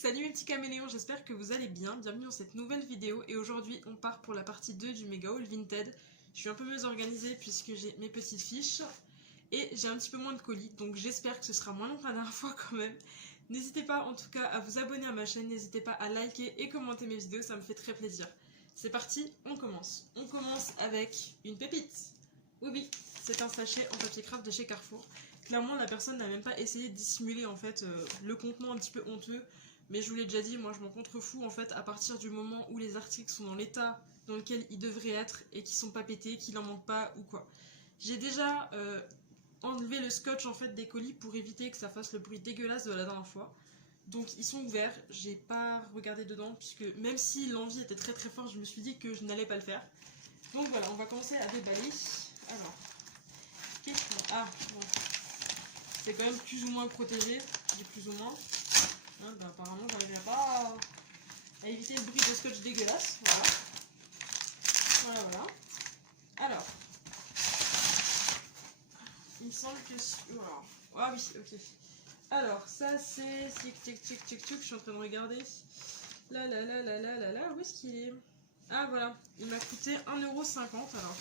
Salut mes petits caméléons, j'espère que vous allez bien, bienvenue dans cette nouvelle vidéo et aujourd'hui on part pour la partie 2 du Mega Haul Vinted. Je suis un peu mieux organisée puisque j'ai mes petites fiches et j'ai un petit peu moins de colis, donc j'espère que ce sera moins long que la dernière fois quand même. N'hésitez pas en tout cas à vous abonner à ma chaîne, n'hésitez pas à liker et commenter mes vidéos, ça me fait très plaisir. C'est parti, on commence. On commence avec une pépite. Oui, c'est un sachet en papier craft de chez Carrefour. Clairement la personne n'a même pas essayé de dissimuler en fait le contenant un petit peu honteux. Mais je vous l'ai déjà dit, moi je m'en contrefous en fait à partir du moment où les articles sont dans l'état dans lequel ils devraient être et qui sont pas pétés, qu'il en manque pas ou quoi. J'ai déjà enlevé le scotch en fait des colis pour éviter que ça fasse le bruit dégueulasse de la dernière fois. Donc ils sont ouverts, j'ai pas regardé dedans puisque même si l'envie était très très forte, je me suis dit que je n'allais pas le faire. Donc voilà, on va commencer à déballer. Alors, qu'est-ce qu'on a? Bon. C'est quand même plus ou moins protégé, j'ai plus ou moins. Hein, bah, apparemment j'arriverai pas à éviter le bruit de scotch dégueulasse. Voilà. Alors, il me semble que... Voilà. Ah oui, ok. Alors, ça c'est... Je suis en train de regarder. Là, où est-ce qu'il est? Ah voilà, il m'a coûté 1,50€. Alors,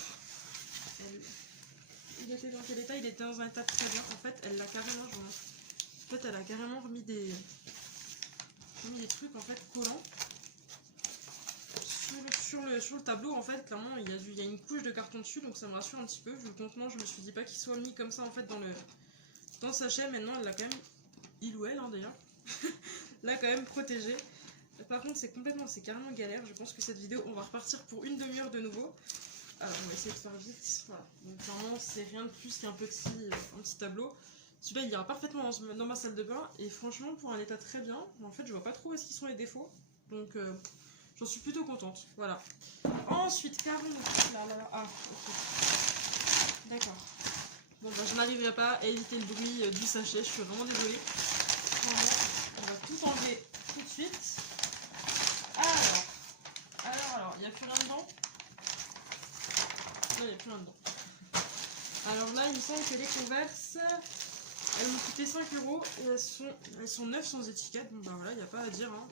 il était dans quel état? Il était dans un état très bien. En fait, elle l'a carrément... En fait, elle a carrément remis des trucs en fait collants. Sur le tableau, en fait, clairement, il y a une couche de carton dessus, donc ça me rassure un petit peu. Vu le contenant, je me suis dit pas qu'il soit mis comme ça, en fait, dans le sachet. Maintenant, elle l'a quand même, il ou elle, hein, d'ailleurs, l'a quand même protégé. Par contre, c'est carrément galère. Je pense que cette vidéo, on va repartir pour une demi-heure de nouveau. Alors, on va essayer de faire vite. Voilà. Donc, clairement, c'est rien de plus qu'un petit tableau. Celui-là, il ira parfaitement dans ma salle de bain. Et franchement, pour un état très bien, en fait, je vois pas trop où est-ce qu'ils sont les défauts. Donc, j'en suis plutôt contente. Voilà. Ensuite, Caron. Ah, ok. D'accord. Bon, bah, je n'arriverai pas à éviter le bruit du sachet. Je suis vraiment désolée. Vraiment, on va tout enlever tout de suite. Alors, il n'y a plus rien dedans? Non, il n'y a plus rien dedans. Alors là, il me semble que les Converse, elles m'ont coûté 5€ et elles sont neuves sans étiquette. Bon, bah voilà, il n'y a pas à dire. Hein.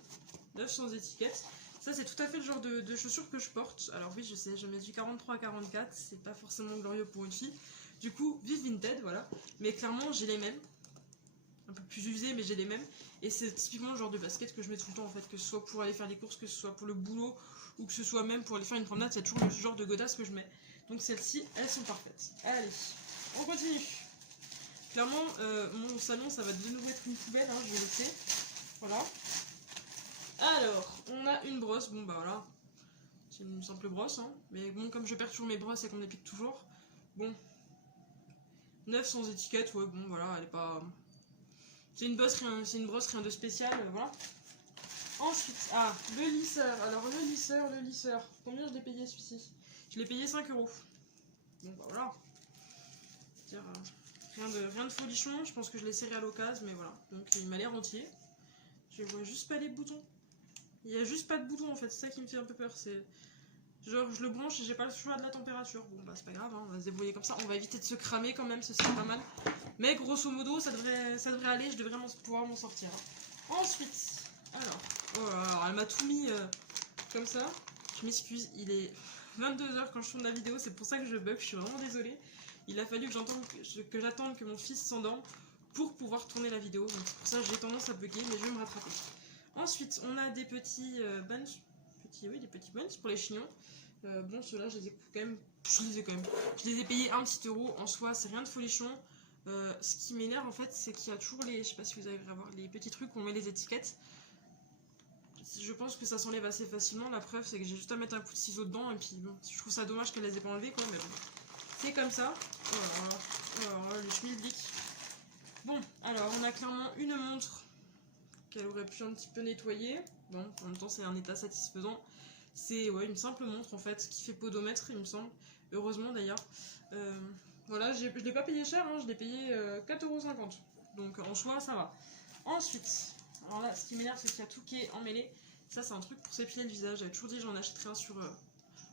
Neuves sans étiquette. Ça, c'est tout à fait le genre de chaussures que je porte. Alors oui, je sais, je mets du 43 à 44. C'est pas forcément glorieux pour une fille. Du coup, vive Vinted, voilà. Mais clairement, j'ai les mêmes. Un peu plus usées, mais j'ai les mêmes. Et c'est typiquement le genre de basket que je mets tout le temps, en fait. Que ce soit pour aller faire des courses, que ce soit pour le boulot, ou que ce soit même pour aller faire une promenade. C'est toujours le genre de godasse que je mets. Donc celles-ci, elles sont parfaites. Allez, on continue. Clairement, mon salon, ça va de nouveau être une poubelle, hein, je le sais. Voilà. Alors, on a une brosse, bon bah voilà, c'est une simple brosse, hein. Mais bon, comme je perds toujours mes brosses et qu'on les pique toujours, bon, 9 sans étiquette, ouais, bon voilà, elle est pas... C'est une brosse, rien de spécial, voilà. Ensuite, le lisseur, alors le lisseur, combien je l'ai payé celui-ci? Je l'ai payé 5€. Bon bah voilà, rien de folichon, je pense que je l'ai serré à l'occasion, mais voilà, donc il m'a l'air entier. Je vois juste pas les boutons. Il n'y a juste pas de bouton en fait, c'est ça qui me fait un peu peur. C'est genre je le branche et j'ai pas le choix de la température. Bon bah c'est pas grave, hein, on va se débrouiller comme ça. On va éviter de se cramer quand même, ce serait pas mal. Mais grosso modo ça devrait aller, je devrais pouvoir m'en sortir. Ensuite, alors, elle m'a tout mis comme ça. Je m'excuse, il est 22h quand je tourne la vidéo, c'est pour ça que je bug, je suis vraiment désolée. Il a fallu que j'attende que mon fils s'endorme pour pouvoir tourner la vidéo. Donc c'est pour ça que j'ai tendance à bugger, mais je vais me rattraper. Ensuite, on a des petits bunch, des petits bunch pour les chignons. Bon, ceux-là, je les ai payés 1 petit euro. En soi, c'est rien de folichon. Ce qui m'énerve, en fait, c'est qu'il y a toujours les... Je sais pas si vous arriverez à voir les petits trucs où on met les étiquettes. Je pense que ça s'enlève assez facilement. La preuve, c'est que j'ai juste à mettre un coup de ciseau dedans. Et puis, bon, je trouve ça dommage qu'elle les ait pas enlevés, quoi. Mais bon, c'est comme ça. Voilà, le schmilblick. Bon, alors, on a clairement une montre qu'elle aurait pu un petit peu nettoyer. Bon, en même temps, c'est un état satisfaisant. C'est une simple montre en fait qui fait podomètre, il me semble. Heureusement d'ailleurs. Voilà, je l'ai pas payé cher, hein, je l'ai payé 4,50€. Donc en soi, ça va. Ensuite, alors là, ce qui m'énerve, c'est qu'il y a tout qui est emmêlé. Ça, c'est un truc pour s'épiler le visage. J'avais toujours dit j'en achèterais un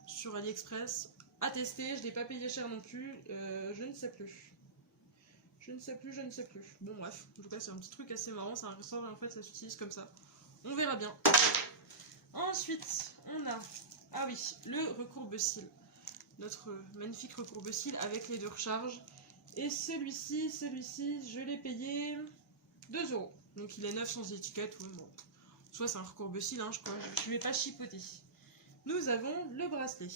sur AliExpress. À tester, je l'ai pas payé cher non plus. Je ne sais plus. Je ne sais plus. Bon bref, en tout cas c'est un petit truc assez marrant, c'est un ressort et en fait ça s'utilise comme ça. On verra bien. Ensuite, on a, ah oui, le recourbe-cils. Notre magnifique recourbe-cils avec les 2 recharges. Et celui-ci, je l'ai payé 2 €. Donc il est neuf sans étiquette. Ouais, bon. Soit c'est un recourbe-cils, hein, je crois. Je ne vais pas chipoter. Nous avons le bracelet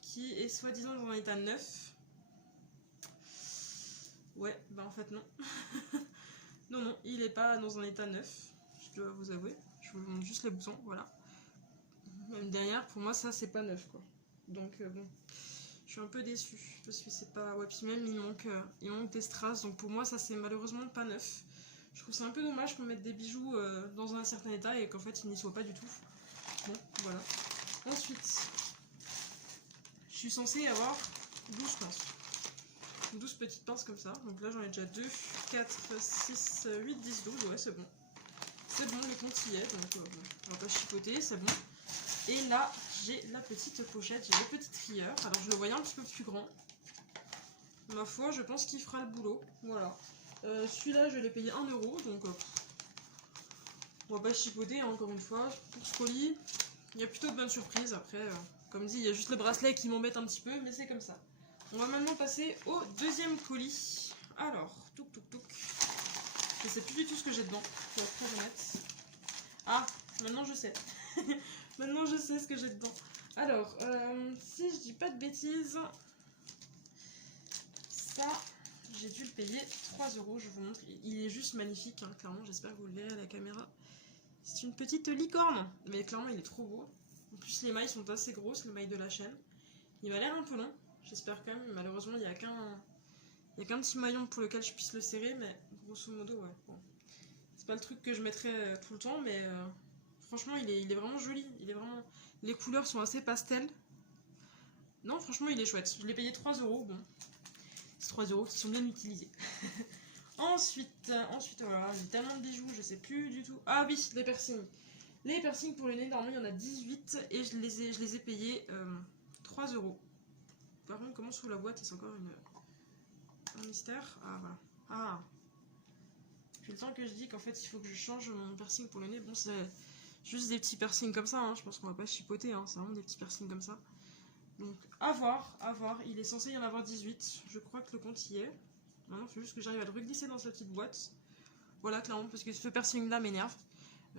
qui est soi-disant dans un état neuf. Ouais, bah en fait non. non, il n'est pas dans un état neuf. Je dois vous avouer. Je vous montre juste les boutons, voilà. Même derrière, pour moi, ça c'est pas neuf quoi. Donc bon, je suis un peu déçue parce que c'est pas. Ouais, puis même il manque des strass. Donc pour moi, ça c'est malheureusement pas neuf. Je trouve ça un peu dommage qu'on mette des bijoux dans un certain état et qu'en fait ils n'y soient pas du tout. Bon, voilà. Ensuite, je suis censée avoir 12 pinces. 12 petites pinces comme ça. Donc là j'en ai déjà 2, 4, 6, 8, 10, 12. Ouais, c'est bon. C'est bon, le compte y est. Donc bon, on va pas chipoter, c'est bon. Et là, j'ai la petite pochette, j'ai le petit trieur. Alors je le voyais un petit peu plus grand. Ma foi, je pense qu'il fera le boulot. Voilà. Celui-là, je l'ai payé 1 €. Donc on va pas chipoter, hein, encore une fois. Pour ce colis, il y a plutôt de bonnes surprises. Après, comme dit, il y a juste le bracelet qui m'embête un petit peu, mais c'est comme ça. On va maintenant passer au deuxième colis. Alors, touc touc touc. Je sais plus du tout ce que j'ai dedans, pour être très honnête. Ah, maintenant je sais. Maintenant je sais ce que j'ai dedans. Alors, si je dis pas de bêtises, ça, j'ai dû le payer 3 €. Je vous montre. Il est juste magnifique, hein, clairement. J'espère que vous le verrez à la caméra. C'est une petite licorne, mais clairement il est trop beau. En plus les mailles sont assez grosses, les mailles de la chaîne. Il m'a l'air un peu long, j'espère quand même. Malheureusement il n'y a qu'un petit maillon pour lequel je puisse le serrer, mais grosso modo ouais. Bon. C'est pas le truc que je mettrais tout le temps, mais franchement il est vraiment joli. Il est vraiment... Les couleurs sont assez pastel. Non franchement il est chouette. Je l'ai payé 3 €, bon. C'est 3 € qui sont bien utilisés. Ensuite, voilà, j'ai tellement de bijoux, je sais plus du tout. Ah oui, les piercings. Les piercings pour le nez, normalement il y en a 18 et je les ai payés 3 €. Par contre, comment sous la boîte, c'est encore un mystère. Ah voilà. Ah. Puis le temps que je dis qu'en fait il faut que je change mon piercing pour le nez, bon c'est juste des petits piercings comme ça, hein. Je pense qu'on va pas chipoter, hein. C'est vraiment des petits piercings comme ça. Donc à voir, il est censé y en avoir 18, je crois que le compte y est. Maintenant, il faut juste que j'arrive à le reglisser dans sa petite boîte. Voilà, clairement, parce que ce piercing-là m'énerve.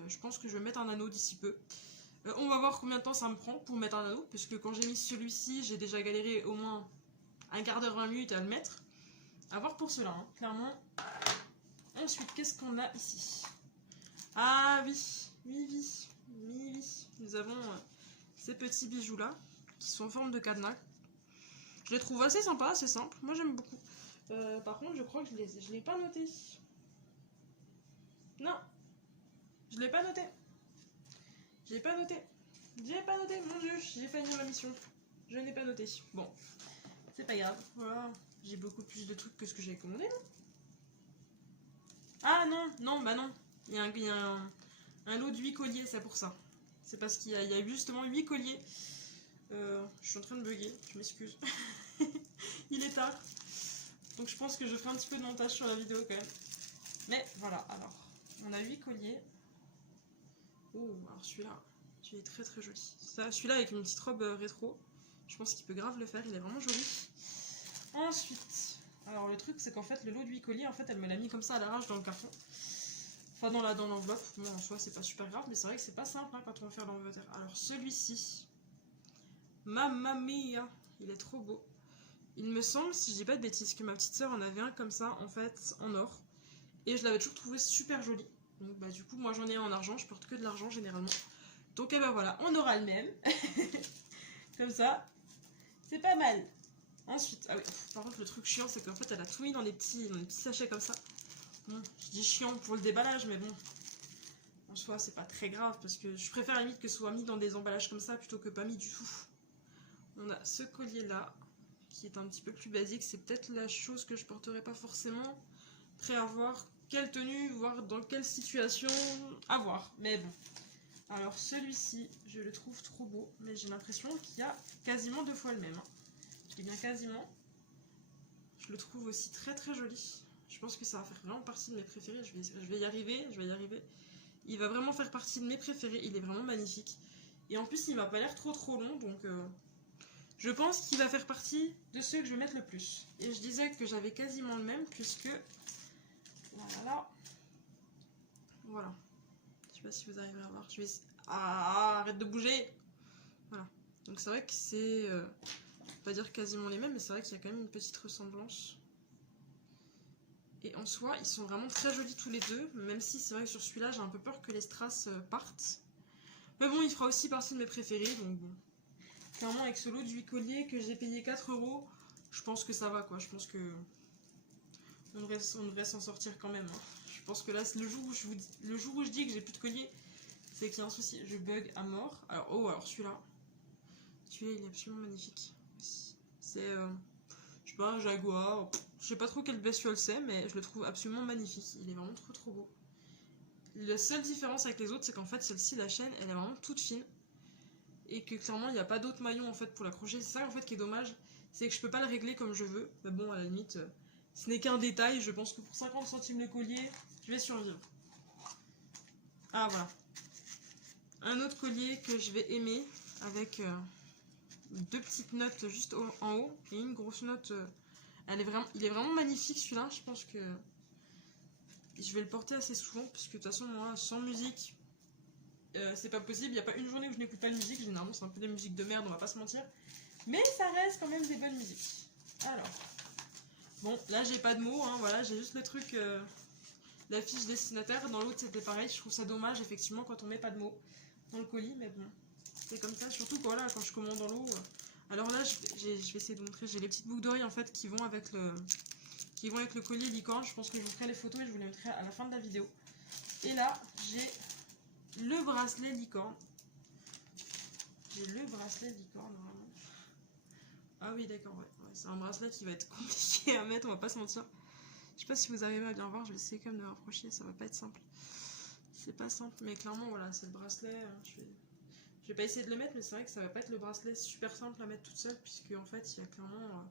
Je pense que je vais mettre un anneau d'ici peu. On va voir combien de temps ça me prend pour mettre un anneau, parce que quand j'ai mis celui-ci, j'ai déjà galéré au moins un quart d'heure, 20 minutes à le mettre. À voir pour cela, hein, clairement. Ensuite, qu'est-ce qu'on a ici? Ah oui. Nous avons ces petits bijoux-là, qui sont en forme de cadenas. Je les trouve assez sympas, assez simples. Moi, j'aime beaucoup. Par contre, je crois que je l'ai pas noté. Non, je l'ai pas noté. J'ai pas noté, mon dieu, j'ai failli ma mission. Je n'ai pas noté. Bon, c'est pas grave. Voilà, j'ai beaucoup plus de trucs que ce que j'avais commandé. Non ah non, bah non. Il y a un lot de 8 colliers, c'est pour ça. C'est parce qu'il y a justement 8 colliers. Je suis en train de bugger, je m'excuse. Il est tard. Donc je pense que je ferai un petit peu de montage sur la vidéo quand même. Mais voilà, alors, on a 8 colliers. Oh, alors celui-là, il est très très joli. Celui-là avec une petite robe rétro, je pense qu'il peut grave le faire, il est vraiment joli. Ensuite, alors le truc c'est qu'en fait le lot de 8 colliers, en fait elle me l'a mis comme ça à l'arrache dans le carton. Enfin dans l'enveloppe, bon en soi c'est pas super grave, mais c'est vrai que c'est pas simple hein, quand on va faire l'enveloppe. Alors celui-ci, mamma mia, il est trop beau. Il me semble, si je dis pas de bêtises, que ma petite soeur en avait un comme ça, en fait, en or. Et je l'avais toujours trouvé super joli. Donc bah du coup, moi j'en ai un en argent, je porte que de l'argent généralement. Donc et bah voilà, on aura le même. Comme ça, c'est pas mal. Ensuite, ah oui, par contre le truc chiant, c'est qu'en fait elle a tout mis dans des petits sachets comme ça. Bon, je dis chiant pour le déballage, mais bon, en soi c'est pas très grave, parce que je préfère limite que ce soit mis dans des emballages comme ça, plutôt que pas mis du tout. On a ce collier là, qui est un petit peu plus basique, c'est peut-être la chose que je porterai pas forcément, prêt à voir quelle tenue, voir dans quelle situation, à voir, mais bon. Alors celui-ci, je le trouve trop beau, mais j'ai l'impression qu'il y a quasiment 2 fois le même. Hein. Je dis bien quasiment. Je le trouve aussi très très joli. Je pense que ça va faire vraiment partie de mes préférés, je vais y arriver, Il va vraiment faire partie de mes préférés. Il est vraiment magnifique. Et en plus, il m'a pas l'air trop long. Donc, je pense qu'il va faire partie de ceux que je vais mettre le plus. Et je disais que j'avais quasiment le même, puisque... Voilà. Voilà. Je sais pas si vous arrivez à voir. Je vais... Ah, arrête de bouger. Voilà. Donc c'est vrai que c'est... pas dire quasiment les mêmes, mais c'est vrai qu'il y a quand même une petite ressemblance. Et en soi, ils sont vraiment très jolis tous les deux, même si c'est vrai que sur celui-là, j'ai un peu peur que les strass partent. Mais bon, il fera aussi partie de mes préférés, donc bon. Clairement, avec ce lot de 8 colliers que j'ai payé 4 €, je pense que ça va, quoi. Je pense que on devrait s'en sortir quand même. Hein. Je pense que là, le jour où je dis que j'ai plus de colliers, c'est qu'il y a un souci. Je bug à mort. Alors, oh, alors celui-là, il est absolument magnifique. C'est... je sais pas, un jaguar, je sais pas trop quelle bestiole c'est, mais je le trouve absolument magnifique. Il est vraiment trop beau. La seule différence avec les autres, c'est qu'en fait, celle-ci, la chaîne, elle est vraiment toute fine. Et que clairement, il n'y a pas d'autre maillon en fait pour l'accrocher. C'est ça en fait qui est dommage, c'est que je peux pas le régler comme je veux. Mais bon, à la limite, ce n'est qu'un détail. Je pense que pour 50 centimes le collier, je vais survivre. Ah voilà. Un autre collier que je vais aimer avec... 2 petites notes juste en haut et une grosse note. Il est vraiment magnifique celui-là. Je pense que je vais le porter assez souvent parce que de toute façon, moi, sans musique, c'est pas possible. Il n'y a pas une journée où je n'écoute pas de musique. Généralement, c'est un peu des musiques de merde, on va pas se mentir. Mais ça reste quand même des bonnes musiques. Alors, bon, là, j'ai pas de mots. Hein, voilà, j'ai juste le truc, la fiche destinataire. Dans l'autre, c'était pareil. Je trouve ça dommage, effectivement, quand on met pas de mots dans le colis, mais bon. C'est comme ça, surtout voilà, quand je commande dans l'eau. Alors là, je vais essayer de vous montrer. J'ai les petites boucles d'oreilles en fait qui vont avec le collier licorne. Je pense que je vous ferai les photos et je vous les mettrai à la fin de la vidéo. Et là, j'ai le bracelet licorne. J'ai le bracelet licorne vraiment. Ah oui, d'accord, ouais. C'est un bracelet qui va être compliqué à mettre, on va pas se mentir. Je sais pas si vous arrivez à bien voir, je vais essayer quand même de me rapprocher, ça va pas être simple. C'est pas simple, mais clairement, voilà, c'est le bracelet. Je vais pas essayer de le mettre, mais c'est vrai que ça va pas être le bracelet super simple à mettre toute seule, puisque en fait il y a clairement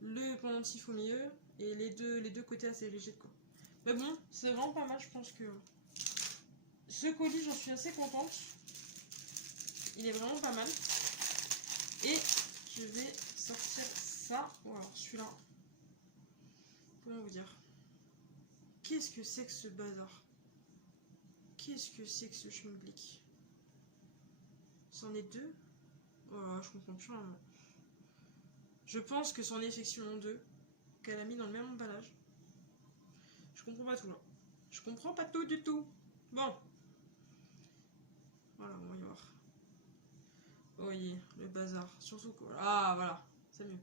le pendentif au milieu et les deux côtés assez rigides quoi. Mais bon, c'est vraiment pas mal, je pense que ce colis j'en suis assez contente. Il est vraiment pas mal. Et je vais sortir ça. Ou alors celui-là. Comment vous dire? Qu'est-ce que c'est que ce bazar? Qu'est-ce que c'est que ce schmilblick? C'en est deux? Oh, je comprends plus rien. Je pense que c'en est effectivement deux qu'elle a mis dans le même emballage. Je comprends pas tout là. Je comprends pas tout du tout. Bon. Voilà, on va y voir. Oh oui, le bazar. Surtout quoi. Ah voilà, c'est mieux.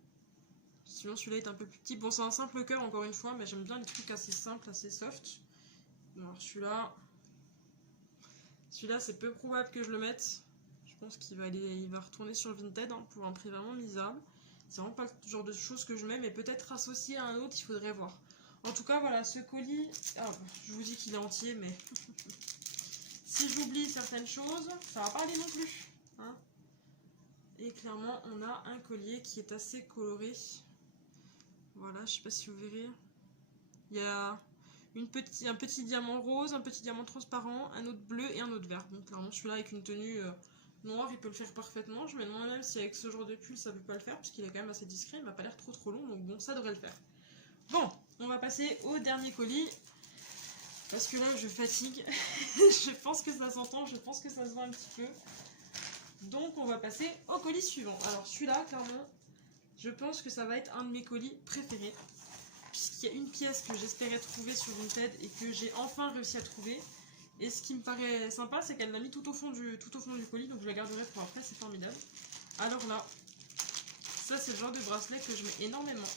Sinon celui-là est un peu plus petit. Bon, c'est un simple cœur encore une fois, mais j'aime bien les trucs assez simples, assez soft. Bon, alors celui-là... Celui-là, c'est peu probable que je le mette. Je pense qu'il va retourner sur le Vinted hein, pour un prix vraiment misérable. C'est vraiment pas le genre de choses que je mets, mais peut-être associé à un autre, il faudrait voir. En tout cas, voilà, ce colis, ah, je vous dis qu'il est entier, mais si j'oublie certaines choses, ça va pas aller non plus. Hein. Et clairement, on a un collier qui est assez coloré. Voilà, je sais pas si vous verrez. Il y a un petit diamant rose, un petit diamant transparent, un autre bleu et un autre vert. Donc clairement, celui-là avec une tenue... noir, il peut le faire parfaitement. Je me demande même si avec ce genre de pull ça peut pas le faire, puisqu'il est quand même assez discret, il m'a pas l'air trop long, donc bon, ça devrait le faire. Bon, on va passer au dernier colis, parce que là je fatigue. Je pense que ça s'entend, je pense que ça se voit un petit peu. Donc on va passer au colis suivant. Alors celui-là, clairement, je pense que ça va être un de mes colis préférés, puisqu'il y a une pièce que j'espérais trouver sur Vinted et que j'ai enfin réussi à trouver. Et ce qui me paraît sympa, c'est qu'elle l'a mis tout au fond du colis, donc je la garderai pour après, c'est formidable. Alors là, ça c'est le genre de bracelet que je mets énormément,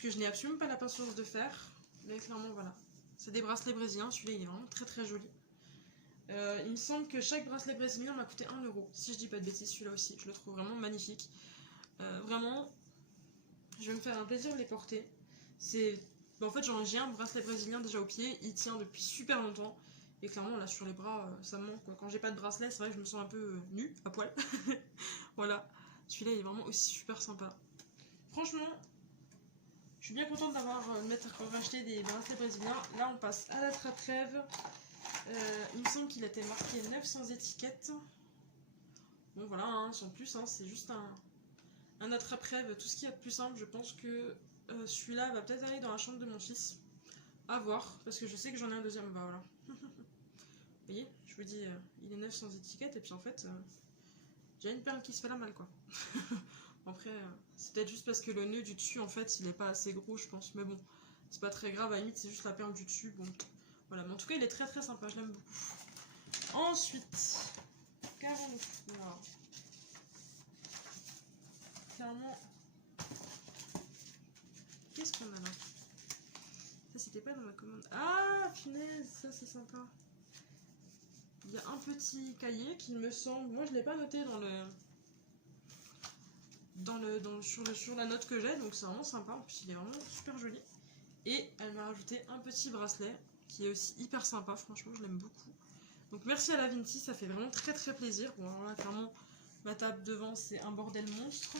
que je n'ai absolument pas la patience de faire, mais clairement voilà. C'est des bracelets brésiliens, celui-là il est vraiment très joli. Il me semble que chaque bracelet brésilien m'a coûté 1 €, si je dis pas de bêtises, celui-là aussi, je le trouve vraiment magnifique. Vraiment, je vais me faire un plaisir de les porter. En fait, j'ai un bracelet brésilien déjà au pied, il tient depuis super longtemps. Et clairement, là, sur les bras, ça me manque, quoi. Quand j'ai pas de bracelet, c'est vrai que je me sens un peu nue, à poil. Voilà. Celui-là, il est vraiment aussi super sympa. Franchement, je suis bien contente d'avoir racheté des bracelets brésiliens. Là, on passe à la trappe-trêve. Il me semble qu'il était marqué 9 sans étiquette. Bon voilà, hein, sans plus, hein, c'est juste un attrape-rêve, tout ce qu'il y a de plus simple. Je pense que celui-là va peut-être aller dans la chambre de mon fils. À voir, parce que je sais que j'en ai un deuxième. Bah voilà. Vous voyez, je vous dis, il est 9 sans étiquette, et puis en fait, j'ai une perle qui se fait la malle, quoi. Après, c'est peut-être juste parce que le nœud du dessus, en fait, il est pas assez gros, je pense. Mais bon, c'est pas très grave, à la limite, c'est juste la perle du dessus. Bon, voilà. Mais en tout cas, il est très très sympa, je l'aime beaucoup. Ensuite, qu'avons-nous là? Clairement, qu'est-ce qu'on a là? Ça, c'était pas dans ma commande. Ah, punaise, ça c'est sympa. Il y a un petit cahier qui me semble. Moi, je l'ai pas noté sur la note que j'ai, donc c'est vraiment sympa. En plus, il est vraiment super joli. Et elle m'a rajouté un petit bracelet qui est aussi hyper sympa. Franchement, je l'aime beaucoup. Donc, merci à la Vinti, ça fait vraiment très très plaisir. Bon, alors là, clairement, ma table devant, c'est un bordel monstre.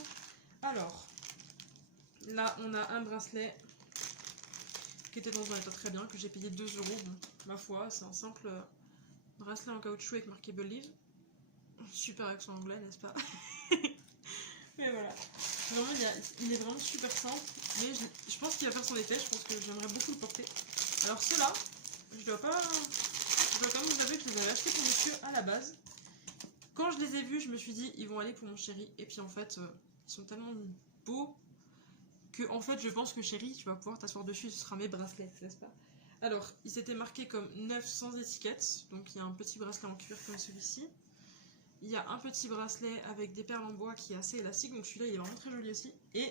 Alors, là, on a un bracelet qui était dans un état très bien, que j'ai payé 2 €. Bon, ma foi, c'est un simple bracelet en caoutchouc avec marqué Believe. Super accent anglais, n'est-ce pas? Mais voilà. Vraiment, il est vraiment super simple. Mais je pense qu'il va faire son effet. Je pense que j'aimerais beaucoup le porter. Alors ceux-là, je dois quand même vous avouer que je les avais achetés pour monsieur à la base. Quand je les ai vus, je me suis dit, ils vont aller pour mon chéri. Et puis en fait, ils sont tellement beaux que en fait, je pense que chéri, tu vas pouvoir t'asseoir dessus. Ce sera mes bracelets, n'est-ce pas? Alors, ils étaient marqués comme 9 sans étiquette. Donc il y a un petit bracelet en cuir comme celui-ci. Il y a un petit bracelet avec des perles en bois qui est assez élastique, donc celui-là il est vraiment très joli aussi. Et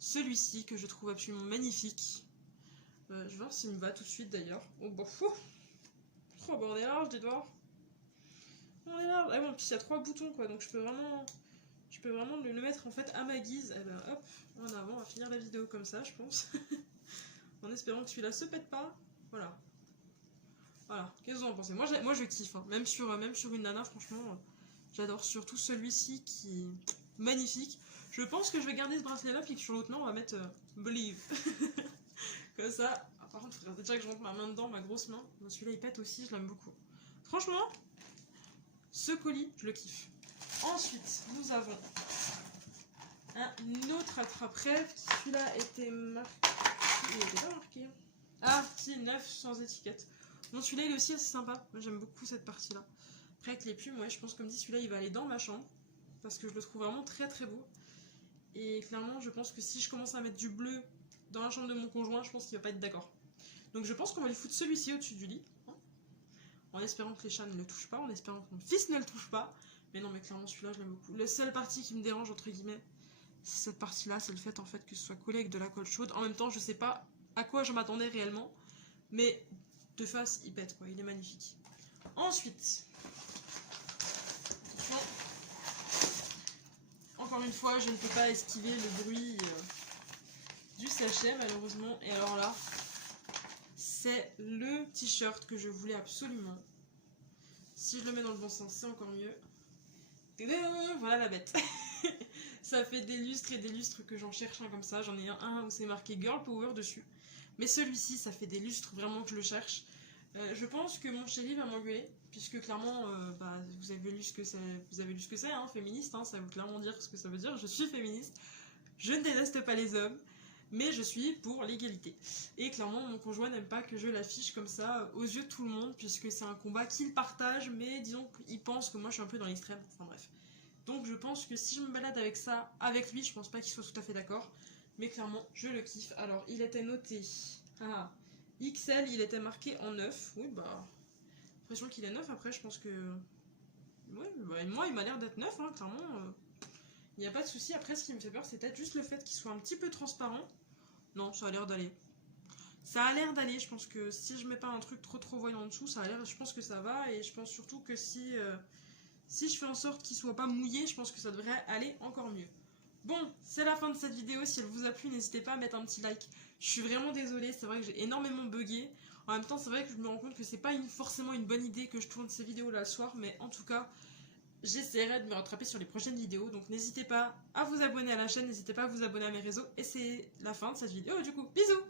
celui-ci que je trouve absolument magnifique. Je vais voir s'il me va tout de suite d'ailleurs. Oh bah fou. Oh bah on est large des doigts. On est large. Ah bon, puis il y a 3 boutons quoi, donc je peux vraiment le mettre en fait à ma guise. Et ben hop, en avant, on va finir la vidéo comme ça je pense. En espérant que celui-là se pète pas. Voilà. Voilà, qu'est-ce que vous en pensez? Moi je kiffe, hein. Même sur une nana, franchement, j'adore. Surtout celui-ci qui est magnifique. Je pense que je vais garder ce bracelet-là, puis que sur l'autre main, on va mettre Believe. Comme ça. Ah, par contre, il faudrait déjà que je rentre ma main dedans, ma grosse main. Celui-là, il pète aussi, je l'aime beaucoup. Franchement, ce colis, je le kiffe. Ensuite, nous avons un autre attrape-rêve. Celui-là était marqué. Il était pas marqué. Ah, si, 9 sans étiquette. Bon, celui-là, il est aussi assez sympa. Moi, j'aime beaucoup cette partie-là. Après, avec les plumes, ouais, je pense, comme dit, celui-là, il va aller dans ma chambre. Parce que je le trouve vraiment très très beau. Et clairement, je pense que si je commence à mettre du bleu dans la chambre de mon conjoint, je pense qu'il va pas être d'accord. Donc, je pense qu'on va lui foutre celui-ci au-dessus du lit. Hein, en espérant que les chats ne le touchent pas. En espérant que mon fils ne le touche pas. Mais non, mais clairement, celui-là, je l'aime beaucoup. La seule partie qui me dérange, entre guillemets, c'est cette partie-là. C'est le fait, en fait, que ce soit collé avec de la colle chaude. En même temps, je sais pas à quoi je m'attendais réellement. Mais de face, il pète, quoi. Il est magnifique. Ensuite, encore une fois, je ne peux pas esquiver le bruit du sachet, malheureusement. Et alors là, c'est le t-shirt que je voulais absolument. Si je le mets dans le bon sens, c'est encore mieux. Voilà la bête. Ça fait des lustres et des lustres que j'en cherche un comme ça. J'en ai un où c'est marqué Girl Power dessus. Mais celui-ci, ça fait des lustres vraiment que je le cherche. Je pense que mon chéri va m'engueuler, puisque clairement, vous avez lu ce que c'est, hein, féministe, hein, ça veut clairement dire ce que ça veut dire. Je suis féministe, je ne déteste pas les hommes, mais je suis pour l'égalité. Et clairement, mon conjoint n'aime pas que je l'affiche comme ça aux yeux de tout le monde, puisque c'est un combat qu'il partage, mais disons qu'il pense que moi je suis un peu dans l'extrême. Enfin bref. Donc je pense que si je me balade avec ça, avec lui, je pense pas qu'il soit tout à fait d'accord. Mais clairement, je le kiffe. Alors, il était noté. Ah, XL, il était marqué en 9. Oui, bah. L'impression qu'il est 9. Après, je pense que. Ouais, bah, moi, il m'a l'air d'être 9, hein, clairement. Il n'y a pas de souci. Après, ce qui me fait peur, c'est peut-être juste le fait qu'il soit un petit peu transparent. Non, ça a l'air d'aller. Ça a l'air d'aller. Je pense que si je mets pas un truc trop voyant en dessous, ça a l'air. Je pense que ça va. Et je pense surtout que si je fais en sorte qu'il soit pas mouillé, je pense que ça devrait aller encore mieux. Bon, c'est la fin de cette vidéo. Si elle vous a plu, n'hésitez pas à mettre un petit like. Je suis vraiment désolée, c'est vrai que j'ai énormément bugué. En même temps, c'est vrai que je me rends compte que c'est pas forcément une bonne idée que je tourne ces vidéos là le soir, mais en tout cas, j'essaierai de me rattraper sur les prochaines vidéos. Donc n'hésitez pas à vous abonner à la chaîne, n'hésitez pas à vous abonner à mes réseaux. Et c'est la fin de cette vidéo du coup. Bisous!